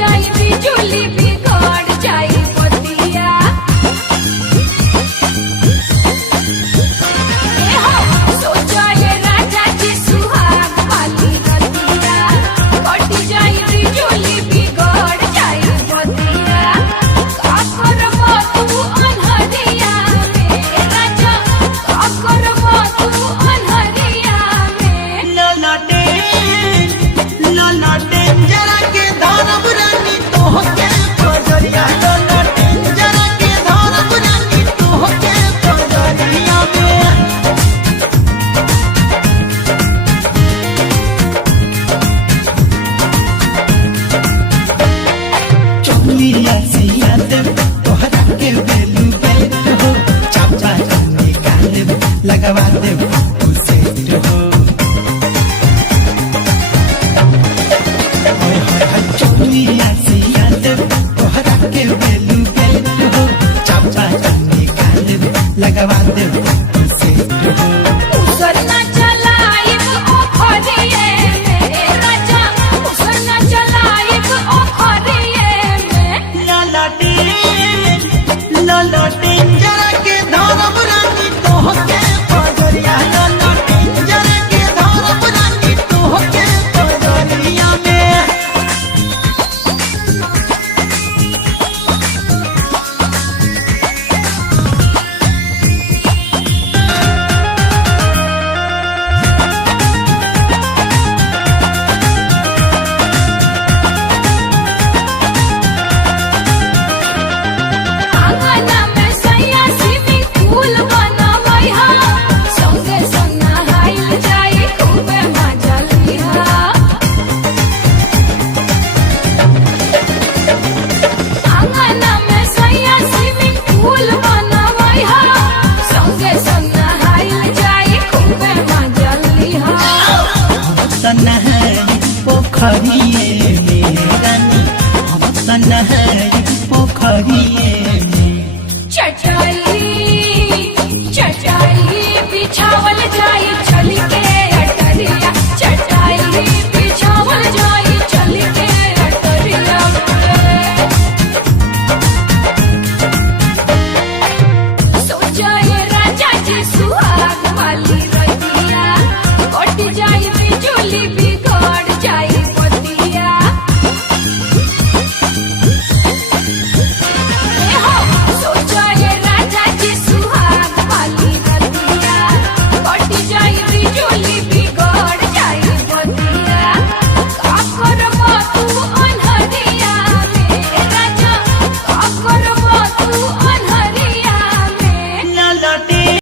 जाई बिजुली बिगड़ जाई बतिया सोचा ये राजा जी सुहाग वाली रतिया कट जाई बिजुली बिगड़ जाई बतिया का करबो तू अनहरिया में राजा का करबो तू अनहरिया में ललटे जरा के धरब रानी तोहके पजरिया ललटे जरा के धरब रानी तोहके पजरिया में चुनिया सिया दे तोहरा के बेलू बेट हो चाचा निकाल लगवा दे उसे हो चुनिया सिया दे तोहरा के बेलू बेट हो चाचा निकाल लगवा दे उसे हो उसरना चलाइब ओ खरिए में राजा उसरना चलाइब ओ खरिए में ललटे जरा के धरब रानी तोहके पजरिया ललटे जरा के धरब रानी तोहके पजरिया में आंगना में सैया स्विमिंग पूल बनवई हा संगे संग नहाइल जाई खूबे मजा लिहा आंगना में सैया स्विमिंग पूल बनवई हा संगे संग नहाइल जाई खूबे मजा लिहा तनहाई पोखरी